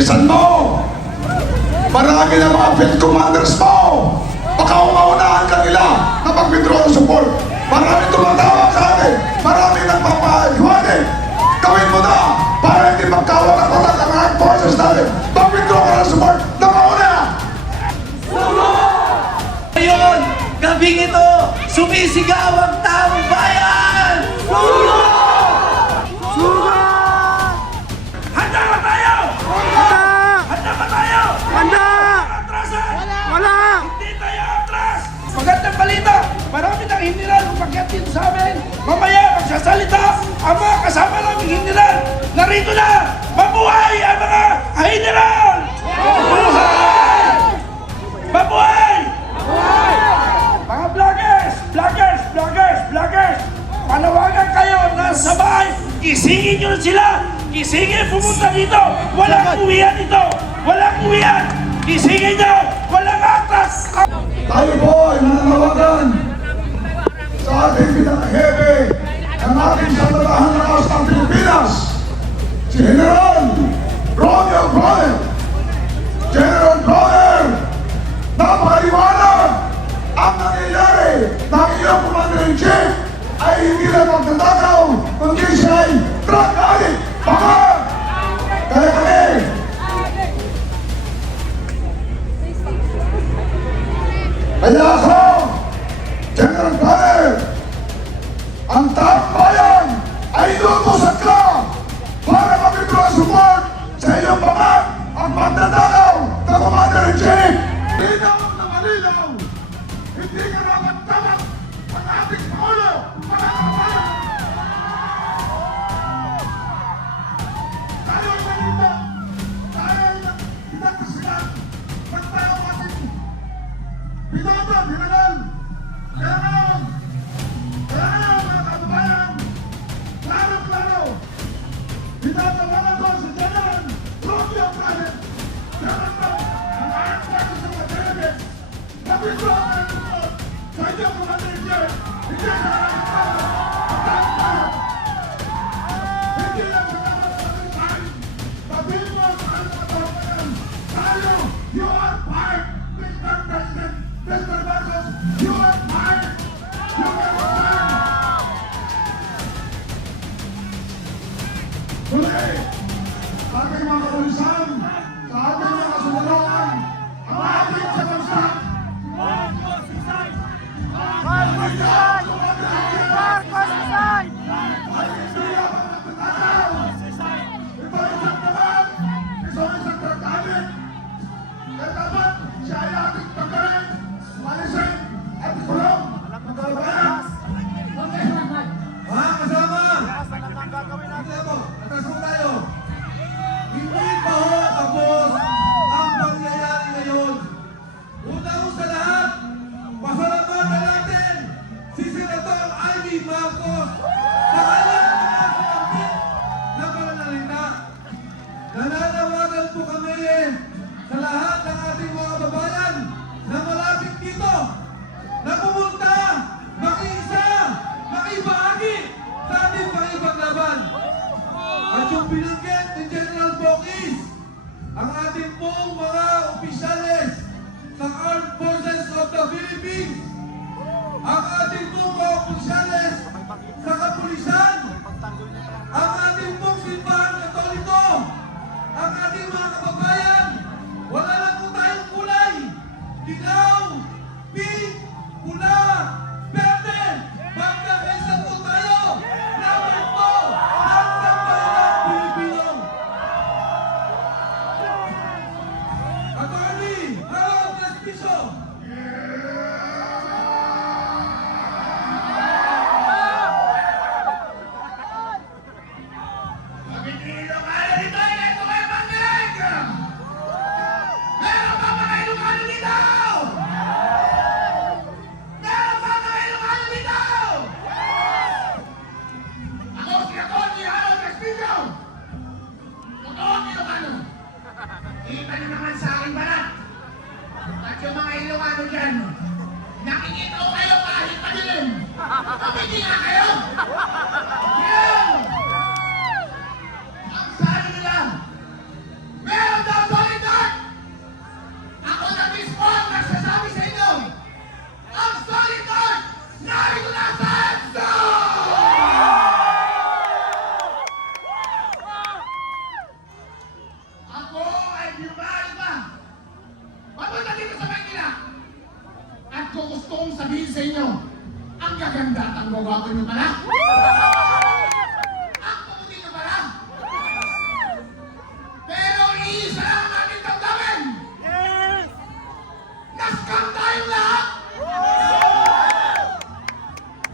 Bilisan mo! Marami na mga field commanders mo! Baka umaunahan ka nila na mag-withdraw ng support. Marami tumatawag sa atin. Marami nagpapahiwanig. Gawin mo na para hindi magkawatak-watak ang armed forces natin. Mag-withdraw ka ng support na mauna! Ngayon, gabing ito, sumisigaw ang taong bayan! Sugo! Sugo! Handa ba tayo? Handa! Handa ba tayo? Handa! Atrasan? Wala! Hindi tayo atras! Magandang balita! Marami nang hindilan umakyat dito sa amin. Mamaya magsasalita ang mga kasama naming hindilan. Narito na! Mabuhay ang mga hindilan! Mabuhay! Mabuhay! Mga vloggers! Panawagan kayo na sabay! Isingin nyo sila! Isingin pumunta dito! Walang uwian dito! Walang uwian! Isingin nyo! Walang atras! Tayo po ay nananawagan sa ating pinaka-hepe ng ating sandatahang lakas ng Pilipinas, si General Romeo Bronner. General Bronner, napakaliwanag ang nangyayari ng iyong Commander-in-Chief ay hindi lang magtatakaw, kundi siya ay drug addict. Baka! Kaya kami, kaya ako, General Bronner, ang taong bayan ay inutusan ka para mag-withdraw support sa iyong pamang ang magtatakaw na Commander-in-Chief. Linaw na malinaw, hindi ka naman dapat ang ating Pangulo para kapalan. Tayo ay nalita, tayo ay pinagkasilan, magtayo ating Pinoto, General! Kaya ngayon, mga kababayan, klaro-klaro, pinatawagan ko si General Romeo Bronner, General ng Armed Forces of the Philippines, mag-withdraw ang support sa inyong Commander-in-Chief, hindi sa ating tao, hindi lang sa dapat sa ating tayo, sabihin mo sa ating kababayan, tayo, you are fired, Mr. President, Mr. Marcos, you are fired! You are fired! Muli, sa ating mga kapulisan, sa ating mga kasundaluhan, ang ating sa bansa, ay hindi lang ang nagtatakaw. Ito ay isang naman, ito ay isang drug addict. Kaya dapat siya ay ating pagkain, malisin, at ikulong. Mga kababayan, mga kasama, atas mo tayo. Hindi pa ho tapos ang pangyayari ngayon. Una sa lahat, pasalamatan natin si Senator Amy Marcos sa kanyang pinagpapit na pananalita. Nananawagan po kami sa lahat ng ating mga kababayan na malapit dito na pumunta, makiisa, makibahagi sa ating pakipaglaban. At yung binanggit ni General Bokis, ang ating pong mga opisyales sa Armed Forces of the Philippines, ang ating pong mga opisyales sa kapulisan, ang ating pong simbahan katoliko, ang ating mga kababayan, wala lang po tayong kulay, dilaw, pink, pula, verde, magkakaisa po tayo, laban po ang sambayanang Pilipino. Attorney Harold Despiso. Kita na naman sa aking balat. At yung mga Ilocano dyan, nakikita ko kayo kahit padilim. Hindi nga kayo. Yan! Ang sabi nila, meron daw sabihin sa inyo, ang gaganda at ang gwapo nyo pala. Ang puputi nyo pala. Pero iisa lang ang ating damdamin. Naskam tayong lahat.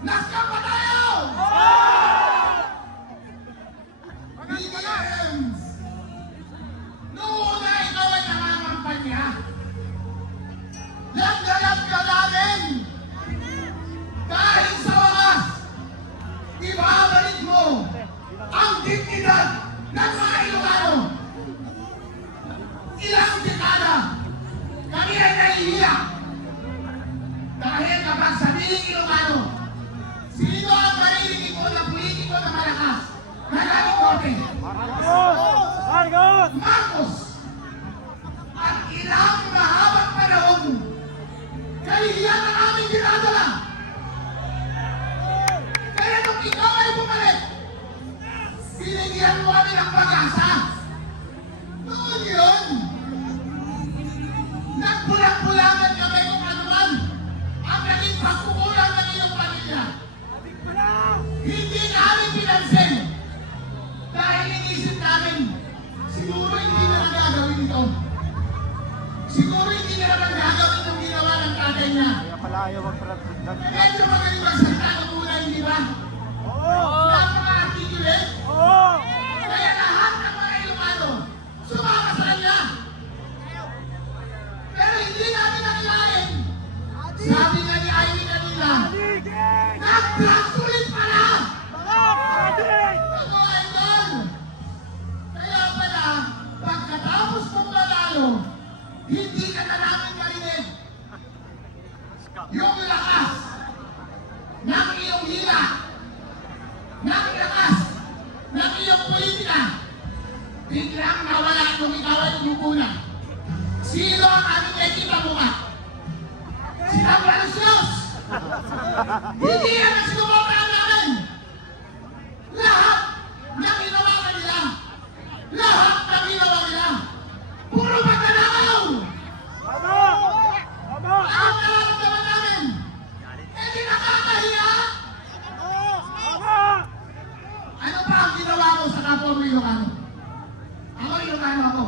Naskam pa tayo. BBMs. Noong una ikaw ay nangangampanya. Lagdalag ka namin. Dahil sa wakas, ibabalik mo ang dignidad ng mga Ilocano. Ilang dekada, kami ay nahihiya. Dahil kapag sabihin Ilocano, sino ang marinig mo na politiko na malakas na naging korte? Marcos! At ilang mahabang panahon, kahihiyan ang aming ginadala. Kaya nung ikaw ay bumalik, binigyan mo kami ng pag-asa. Noon yun, nagpulang-pulangan kami kung ano man ang naging pagkukulang ng iyong pamilya. Hindi namin pinansin dahil inisip namin, siguro hindi na gagawin ito. Siguro hindi na naman gagawin yung ginawa ng tatay niya. Medyo magaling magsalita ng muna, hindi ba? Napaka-articulate. Kaya lahat ng mga Ilocano sumama sa kanya. Pero hindi namin nakalain. Sabi nga ni Ivy kanina, nag-transulit pala! Ako, idol! Kaya pala, pagkatapos mong manalo, hindi ka na namin marinig. Yung lakas ng iyong hila, ng lakas ng iyong politika, biglang nawala nung ikaw ay umupo na. Sino ang aming nakikita mo ka? Si Tambalosios! Hindi yan ang sinubukan namin! Lahat ng ginawa nila, lahat ng ginawa nila, puro pagkanakaw! Ang nararamdaman namin, eh di nakakahiya! Ano pa ang ginawa ko sa kapwa mo Ilocano? Ako Ilocano ako.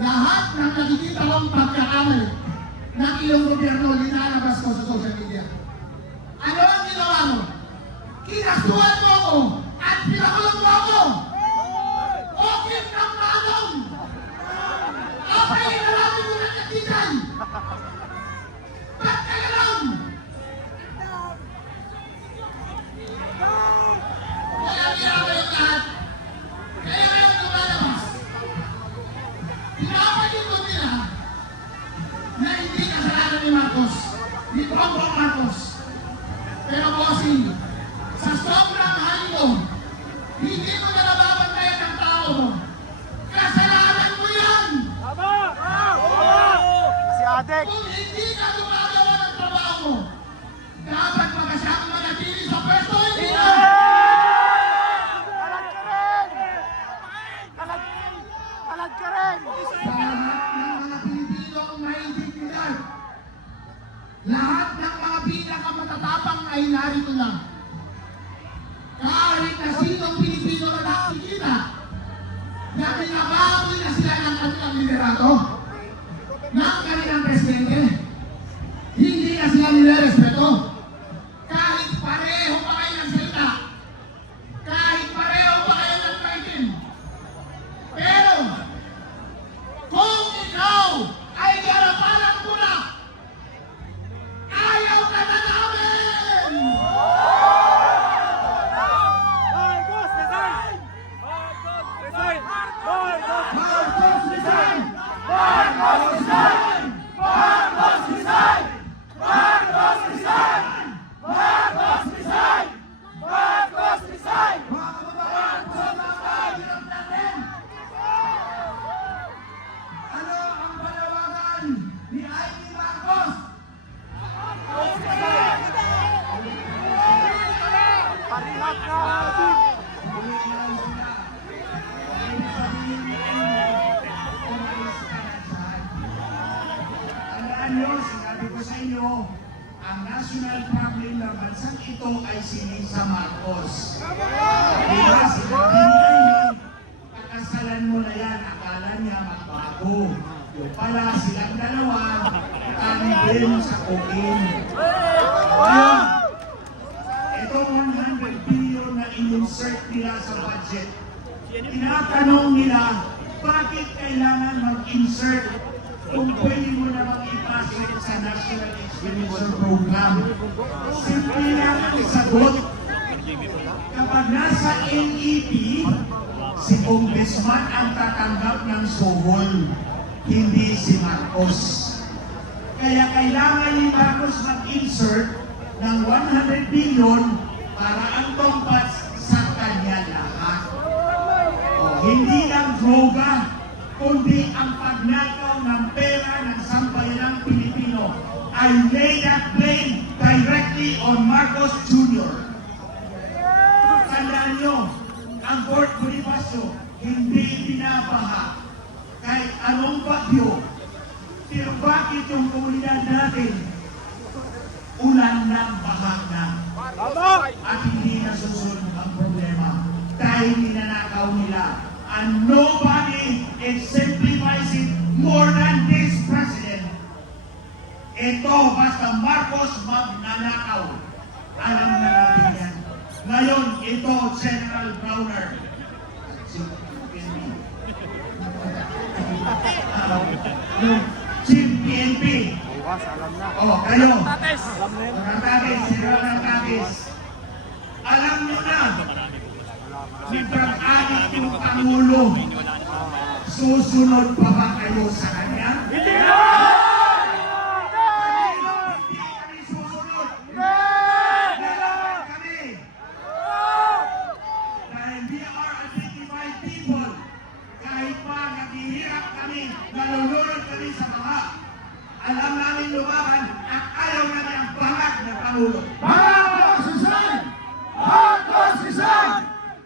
Lahat ng nakikita kong pagkakamali ng iyong gobyerno, linalabas ko sa social media. Ano ang ginawa mo? Kinasuhan mo ako at pinakulong mo ako! Okit ng manong! Okay, nalamin mo na katisan! Ba't ka ganon? Kaya ginagawa yung lahat. Kaya ngayon lumalabas. Pinapagintod nila na hindi kasalanan ni Marcos, ni Bongbong Marcos. Pero bossing, sa sobrang hali mo, hindi mo na nababantayan ng tao mo. Kasalanan mo yan! Kung hindi ka gumagawa ng trabaho mo, dapat magkasyang manatili sa pwesto, hindi na! Sa lahat ng mga Pilipino ang maintindihan, lahat ng mga pinakamatatapang ay narito lang. Kahit na sinong Pilipino na nakikita na binabawi na sila ng kanilang liderato, ng kanilang presidente, hindi na sila nilerespeto. Kahit pareho pa kayo ng salita, kahit pareho pa kayo ng maitim. Pero, kung ikaw ay garapalang muna, ayaw ka na namin! Marcos resign! Marcos resign! Marcos resign! Marcos resign! Marcos resign! Marcos resign! Mga kababayan, hirap natin! Ano ang panawagan ni Ivy Marcos? Parihat na! Tandaan nyo, sinabi ko sa inyo, ang national problem ng bansang ito ay si Lisa Marcos. Diba, sinabi niya yun, pakasalan mo na yan, akala niya magbago. Yung pala silang dalawa, kanibin sa cocaine. Ngayon, itong 100 billion na in-insert nila sa budget, tinatanong nila, bakit kailangan mag-insert kung pwede mo namang ipasok sa National Expenditure Program? Simple lang ang sagot. Kapag nasa NEP, si Congressman ang tatanggap ng sohol, hindi si Marcos. Kaya kailangan ni Marcos mag-insert ng 100 billion para ang tumpas sa kanya lahat. Hindi lang droga, kundi ang pagnakaw ng pera ng sambayanang Pilipino. I lay that blame directly on Marcos Jr. Tandaan nyo, ang Fort Bonifacio hindi binabaha kahit anong bagyo. Pero bakit yung komunidad natin ulan ng bahag na at hindi nasusunod ang problema dahil ninanakaw nila? And nobody exemplifies it more than this president. Ito, basta Marcos magnanakaw. Alam na natin yan. Ngayon, ito, General Browner. Yung Chief PNP. Kayo. Nartates, General Nartates. Alam nyo na, si Frank-adik yung Pangulo, susunod pa ba kayo sa kanya? Hindi kami susunod. Kailangan kami. Dahil we are a 55 people. Kahit pa naghihirap kami, nalulunod kami sa mga. Alam namin lumaban at ayaw namin ang bangat na Pangulo. Marcos resign! Marcos resign!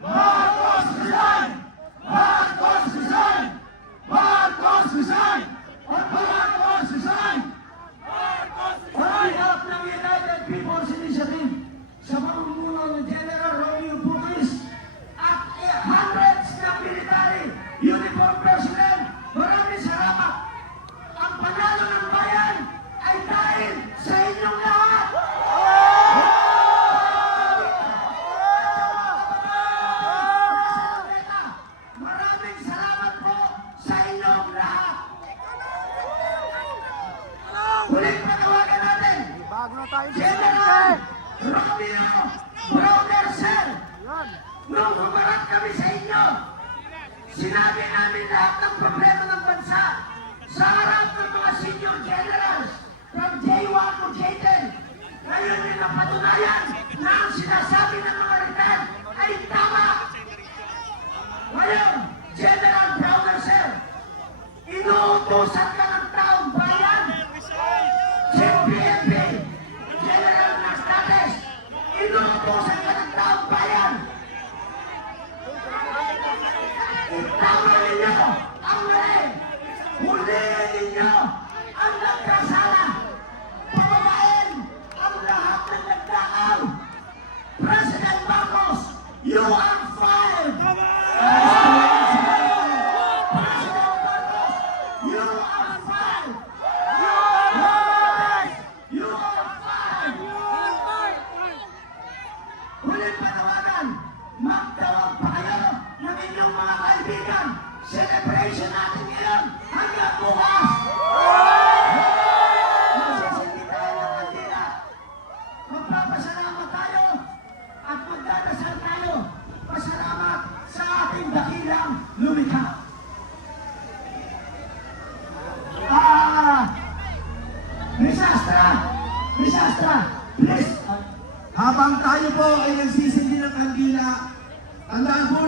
Marcos resign! Marcos resign! Marcos resign! Marcos resign! On behalf ng United People's Initiative, sa pamumuno ng General Romeo Putis at hundreds ng military uniform personnel, maraming salamat! Ang panalo ng bayan ay dahil sa inyong lahat! Maraming salamat po sa inyong lahat! Huling panawagan natin, Bago na tayo sa General Romeo Brother Sir, nung humarap kami sa inyo, sinabi namin lahat ng problema ng bansa sa harap ng mga senior generals from J1 to J10. Ngayon yung napatunayan na ang sinasabi ng mga retired ay tama. Ngayon, General Browner Sir, inuutosan ka ng taong bayan. Chief PNP, General Nartates, inuutosan ka ng taong bayan. Itama ninyo ang mali. Huliin ninyo ang nagkasala. Pababain ang lahat ng nagdakaw. President Marcos, you are fired! President Marcos, you are fired! You are fired! Huling panawagan, magtawag pa kayo ng inyong mga kaibigan. Celebration natin ngayon hanggang bukas! Magsisindi tayo ng kandila. Magpapasalamat tayo at magdadasal tayo. Pasalamat sa ating dakilang lumikha. Risastra, please. Habang tayo po ay nagsisindi ng kandila, tandaan po